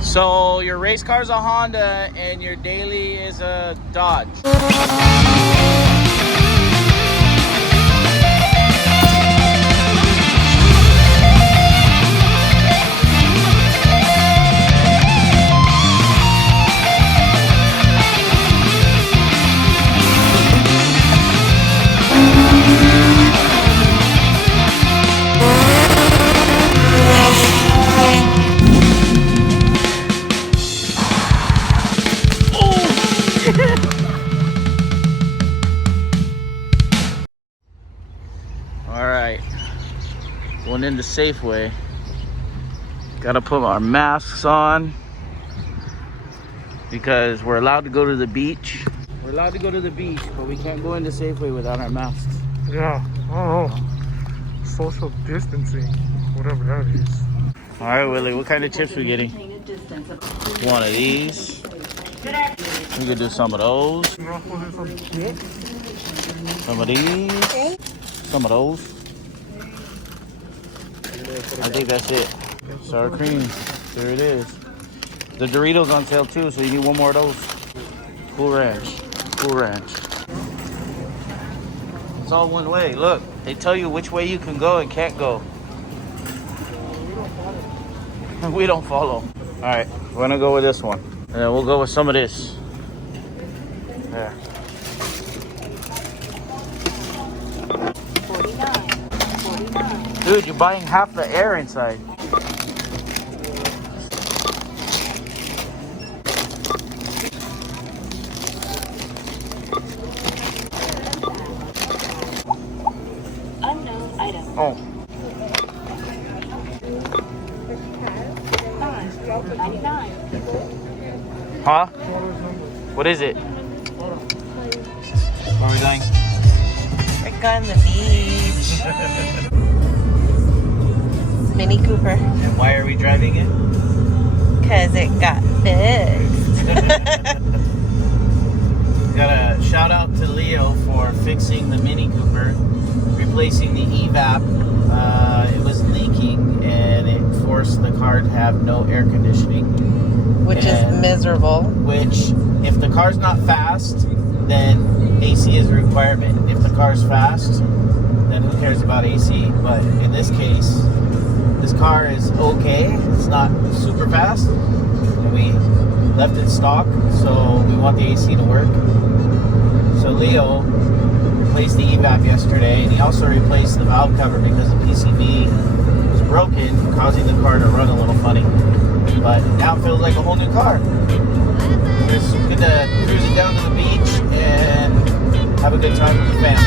So your race car's a Honda and your daily is a Dodge. Alright, going into Safeway. Gotta put our masks on because we're allowed to go to the beach. We're allowed to go to the beach, but we can't go into Safeway without our masks. Yeah, oh, social distancing, whatever that is. Alright, Willie, what kind of chips we getting? One of these. We could do some of those. Some of these. Some of those. I think that's it. Sour cream. There it is. The Doritos on sale too, so you need one more of those. Cool Ranch. Cool Ranch. It's all one way. Look, they tell you which way you can go and can't go. We don't follow. Alright, we're gonna go with this one. And then we'll go with some of this. There. 49. Dude, you're buying half the air inside. Unknown item. Oh. 99. Huh? What is it? Where are we going? We're going to the beach. Mini Cooper. And why are we driving it? Because it got fixed. Got a shout out to Leo for fixing the Mini Cooper, replacing the evap. It was leaking and it forced the car to have no air conditioning. Which is miserable. Which, if the car's not fast, then AC is a requirement. If the car's fast, then who cares about AC? But in this case, this car is okay. It's not super fast. And we left it stock, so we want the AC to work. So Leo replaced the evap yesterday, and he also replaced the valve cover because the PCB was broken, causing the car to run a little funny. But now it feels like a whole new car. We're just gonna cruise it down to the beach and have a good time with the family.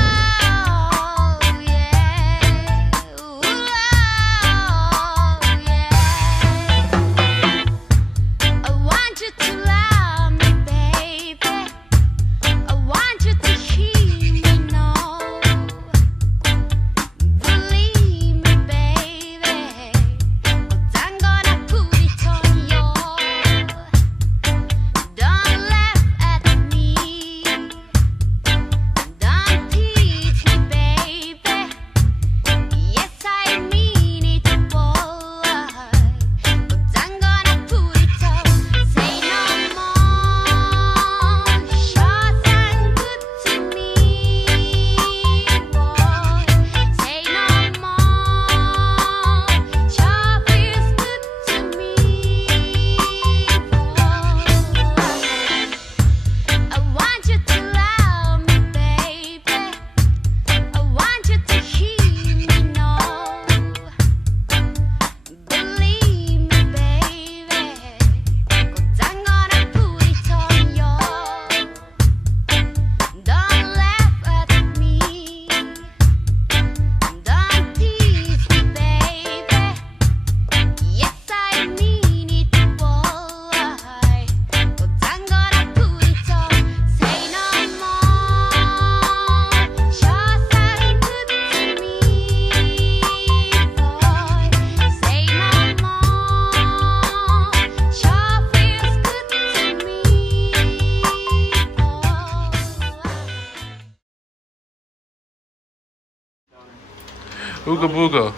Ooga booga.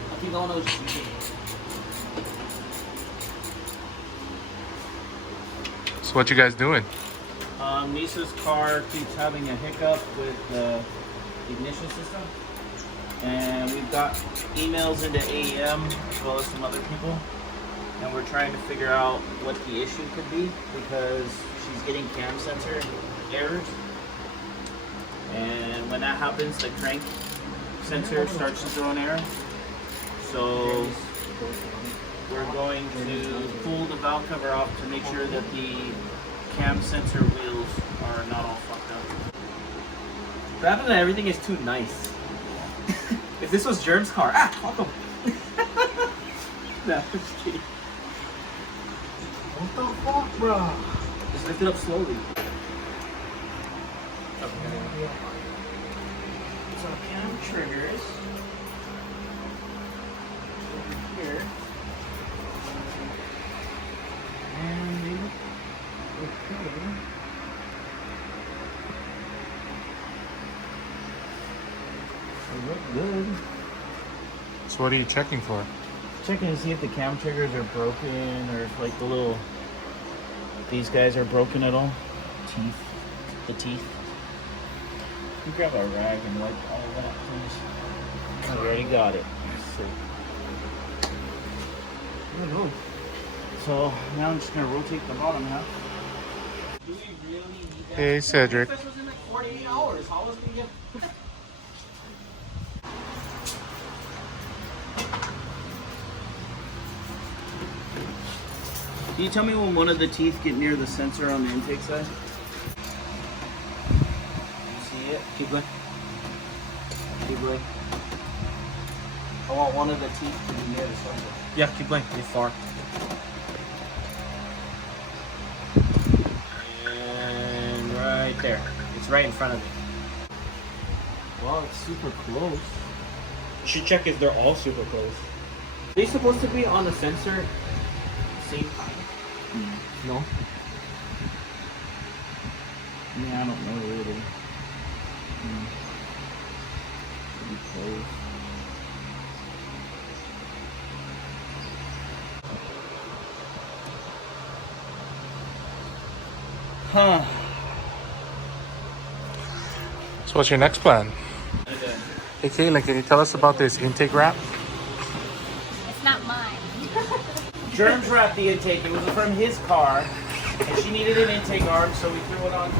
So what you guys doing? Lisa's car keeps having a hiccup with the ignition system. And we've got emails into AEM as well as some other people. And we're trying to figure out what the issue could be because she's getting cam sensor errors. And when that happens, the crank sensor starts to throw an error. So we're going to pull the valve cover off to make sure that the cam sensor wheels are not all fucked up. Rather than everything is too nice. If this was Germ's car, fuck him. No, I'm just kidding. What the fuck, bro? Just lift it up slowly. So cam triggers over here. And maybe they look good. So what are you checking for? Checking to see if the cam triggers are broken or if like the little these guys are broken at all. The teeth. You grab a rag and wipe all of that, please. I already got it. So now I'm just gonna rotate the bottom half. Do we really need that? Hey, Cedric. This was in like 48 hours. How was we get? Can you tell me when one of the teeth get near the sensor on the intake side? You see it? Keep going. Keep going. I want one of the teeth to be near the sensor. Yeah, keep going. You're far. And right there. It's right in front of it. Well, it's super close. You should check if they're all super close. Are they supposed to be on the sensor same time? No? Yeah, I don't know really. Should be close. Huh. So what's your next plan? Okay. Hey, Caitlyn, can you tell us about this intake wrap? It's not mine. Germs wrapped the intake. It was from his car, and she needed an intake arm, so we threw it on.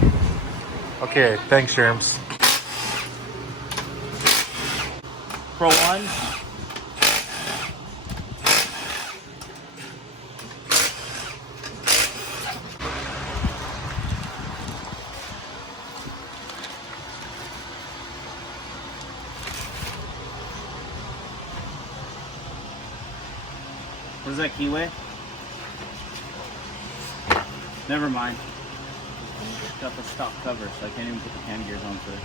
Okay, thanks, Germs. Pro one. What does that key weigh? Never mind. It's got the stock cover, so I can't even put the cam gears on first.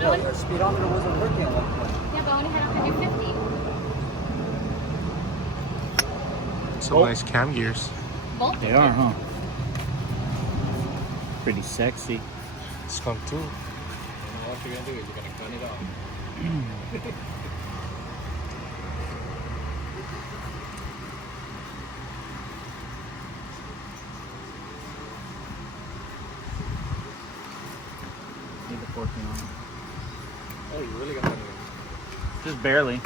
No, your speedometer wasn't working at one point. Yeah, but I only had 150. Some nice cam gears. Both They are, huh? Pretty sexy. Skunk2. What you're gonna do is you're gonna gun it off. torquing on them. Oh, you really got that? Just barely.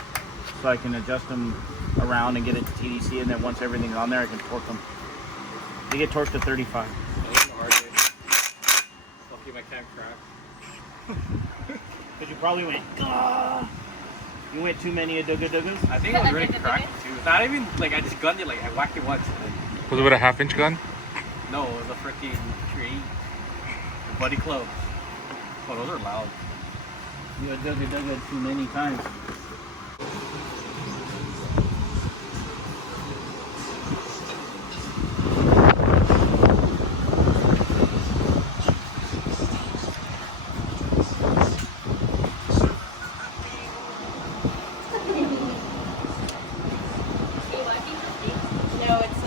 So I can adjust them around and get it to TDC, and then once everything's on there, I can torque them. They get torqued to 35. That was the hard way. Lucky my cam cracked. Because you probably went, "Gah!" You went too many Aduga-dugas? I think it was really cracked too. Not even like I just gunned it, like I whacked it once. And then, Was it with a half-inch gun? no, it was a freaking tree. Buddy club. Oh, those are loud. You Aduga-duga too many times. No, it's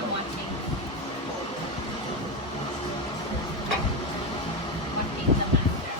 I'm watching. Watching the master.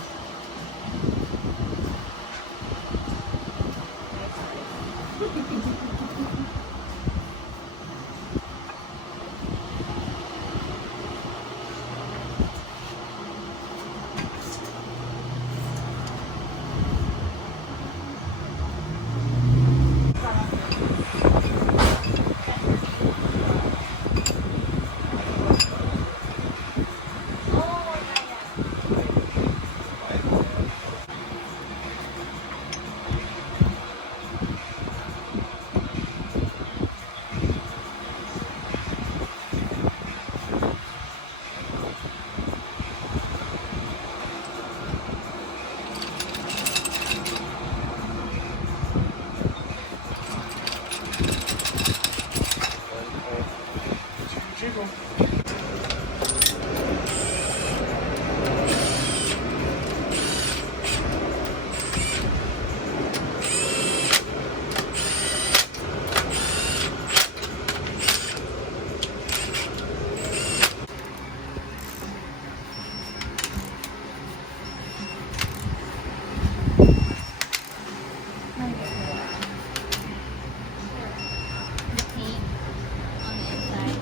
The paint on the inside.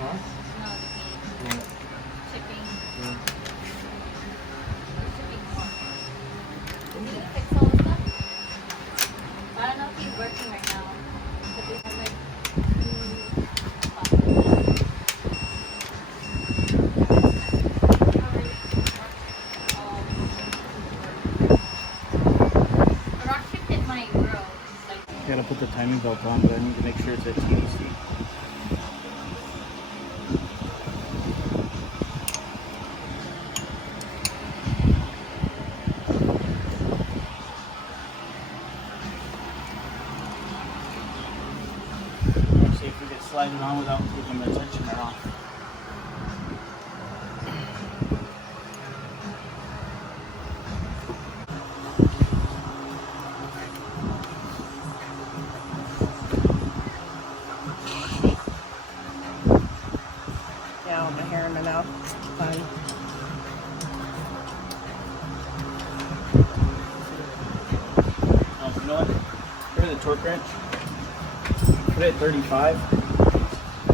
Huh? No, the paint. Chipping. Chipping more. Did he fix all the stuff? I don't know if he's working right now. But they have like a rock chip hit my grill. Like, You gotta put the timing belt on, but I need to make sure it's at TDC. Let's see if we can slide it on without taking the tensioner off. yeah, with my hair in my mouth. Fun. Oh, you know what? Here's the torque wrench. Put it at 35.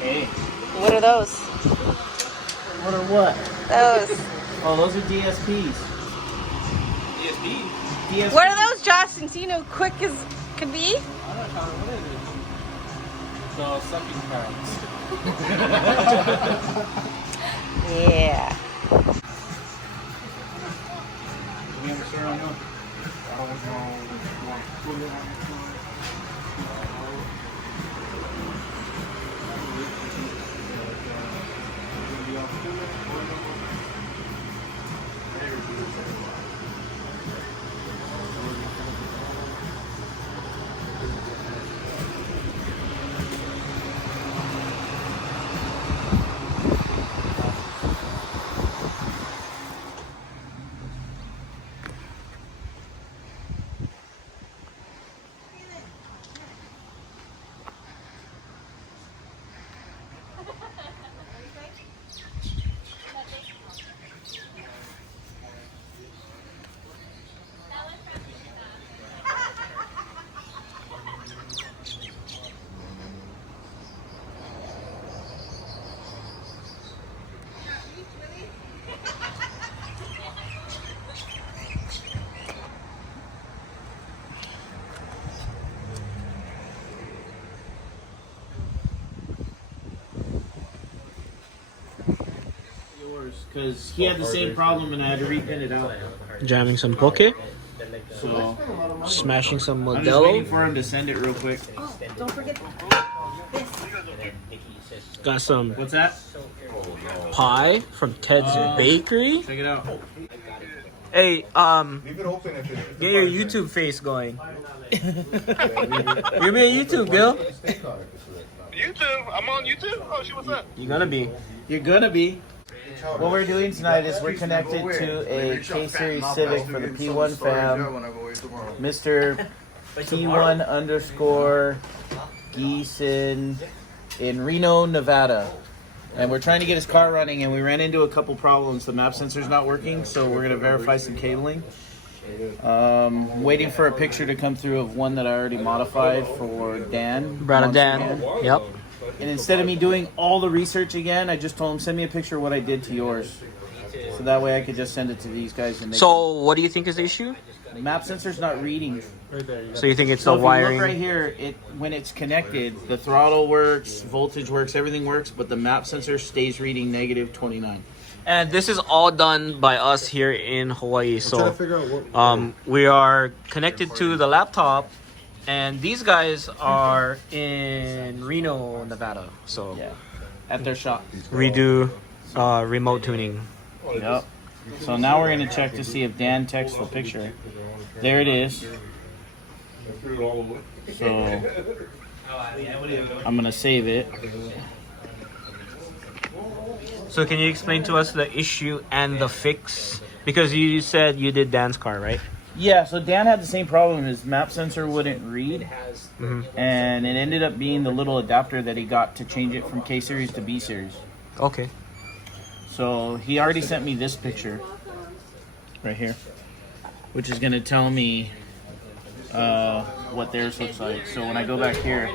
Hey, What are those? what are what? Those. Oh, those are DSPs. ESP? DSP. What are those, Josh? Since you know quick as could be? I don't know what it is. So sucking pads. Yeah. You ever seen on you? I don't know. Because he had the same problem and I had to repin it out. Jamming some poke, So smashing some I'm just waiting Modelo. for him to send it real quick. Don't forget Got some What's that? pie from Ted's Bakery. Check it out. Hey, get your YouTube face going. Give me a YouTube, Bill. YouTube? I'm on YouTube? Oh, shit, what's up? You gonna be. You're gonna be. What we're doing tonight is we're connected to a K-Series Civic for the P1 fam. Mr. P1 underscore Geeson in Reno, Nevada. And we're trying to get his car running and we ran into a couple problems. The map sensor's not working, so we're gonna verify some cabling. Waiting for a picture to come through of one that I already modified for Dan. Brother Dan. Yep. And instead of me doing all the research again, I just told him, send me a picture of what I did to yours. So that way I could just send it to these guys. And they So, what do you think is the issue? the map sensor's not reading. So you think it's So the if wiring? you look right here, when it's connected, the throttle works, voltage works, everything works, but the map sensor stays reading negative 29. And this is all done by us here in Hawaii. So, we are connected to the laptop, and these guys are in Reno, Nevada. So, Yeah, at their shop. we do remote tuning. Yep. So now we're gonna check to see if Dan texts the picture. There it is. So I'm gonna save it. So, can you explain to us the issue and the fix? Because you said you did Dan's car, right? Yeah, so Dan had the same problem. His map sensor wouldn't read, and it ended up being the little adapter that he got to change it from K series to B series. Okay. So he already sent me this picture right here, which is gonna tell me what theirs looks like. So when I go back here,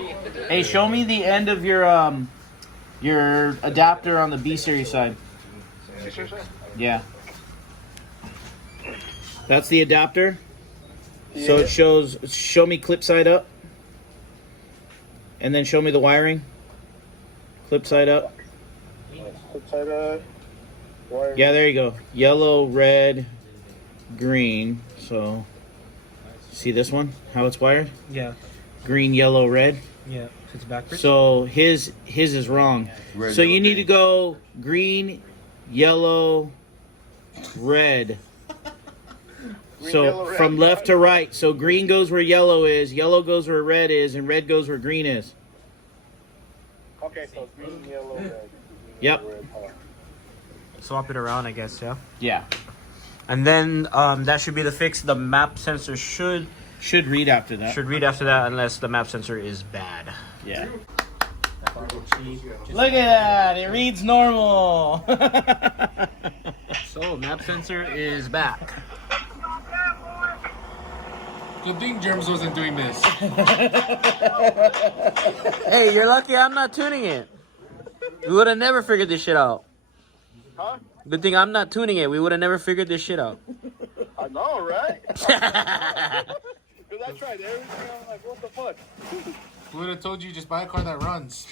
hey, show me the end of your adapter on the B series side. Yeah. That's the adapter. So it show me clip side up. And then show me the wiring. Clip side up. Yeah, there you go. Yellow, red, green. So, see this one? How it's wired? Yeah. Green, yellow, red. Yeah. It's backwards. So his is wrong. So you need to go green, yellow, red. So from left to right. So green goes where yellow is, yellow goes where red is, and red goes where green is. Okay, so green, yellow, red. Yep. Swap it around, I guess, yeah. Yeah. And then that should be the fix. The map sensor should Read after that. read after that unless the map sensor is bad. Yeah. Look at that. It reads normal. So map sensor is back. Good thing Germs wasn't doing this. Hey, you're lucky I'm not tuning it. We would have never figured this shit out. Huh? Good thing I'm not tuning it. We would have never figured this shit out. I know, right? Because I tried everything. I'm like, what the fuck? We would have told you just buy a car that runs.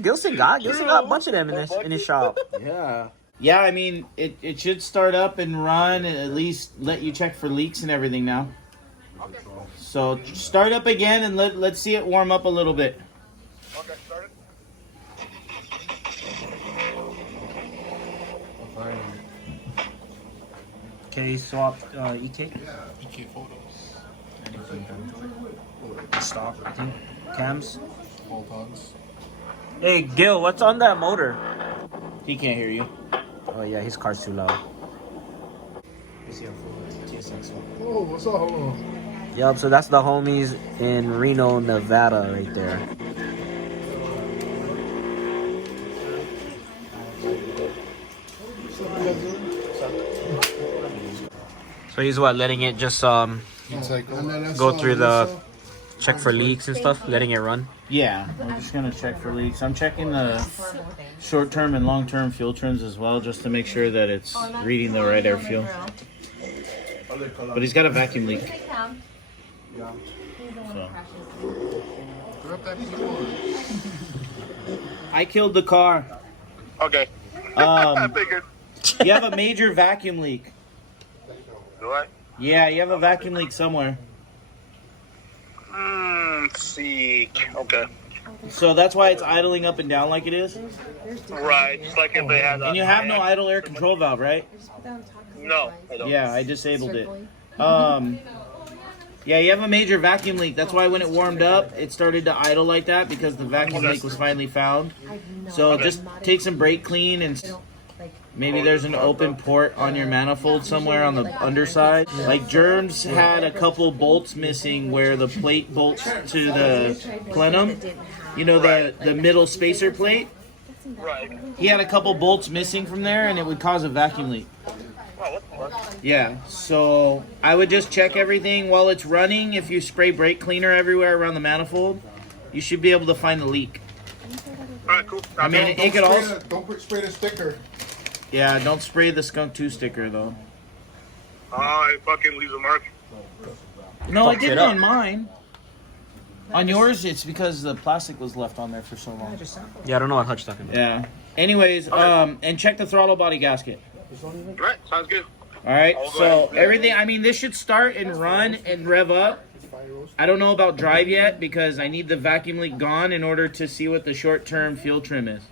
Gilson got a bunch of them in his shop. Yeah. Yeah, I mean, it should start up and run and at least let you check for leaks and everything now. So start up again and let's see it warm up a little bit. Okay, started. Okay, swap EK. EK photos. Stop, I think. Cams. Bolt-ons. Hey, Gil, what's on that motor? He can't hear you. Oh yeah, his car's too loud. Oh, what's up? Hold on. Yup, so that's the homies in Reno, Nevada right there. So he's what, letting it just go through the check for leaks and stuff, letting it run? Yeah, I'm just gonna check for leaks. I'm checking the short-term and long-term fuel trims as well, just to make sure that it's reading the right air fuel. But he's got a vacuum leak. So. Grab that keyboard. I killed the car. Okay. I Um, figured. you have a major vacuum leak. Do I? Yeah, you have a vacuum leak somewhere. Let's see. Okay. So that's why it's idling up and down like it is. Right. Just like if they had. And you have no idle air control valve, right? No, I don't. Yeah, I disabled it. Yeah, you have a major vacuum leak. That's why when it warmed up, it started to idle like that because the vacuum leak was finally found. So just take some brake clean and maybe there's an open port on your manifold somewhere on the underside. Like Germs had a couple bolts missing where the plate bolts to the plenum. You know, the middle spacer plate? Right. He had a couple bolts missing from there and it would cause a vacuum leak. Wow, what the fuck? Yeah, so I would just check everything while it's running. If you spray brake cleaner everywhere around the manifold, you should be able to find the leak. Alright, cool. I mean, it could also... Don't spray the sticker. Yeah, don't spray the skunk2 sticker, though. It fucking leaves a mark. No, I Fucked it didn't up. on mine. On yours, it's because the plastic was left on there for so long. Yeah, I don't know what Hutch talking about. Yeah. Anyways, and check the throttle body gasket. Right, sounds good. All right, I'll go so ahead and- everything, I mean, this should start and run and rev up. I don't know about drive yet because I need the vacuum leak gone in order to see what the short-term fuel trim is.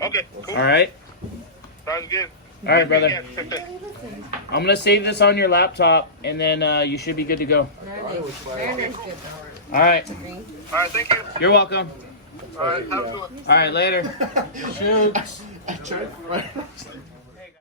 Okay, cool. All right? Sounds good. All right, brother. I'm going to save this on your laptop, and then you should be good to go. All right. Alright, thank you. You're welcome. Alright, have a good one. All right, later. Shoot.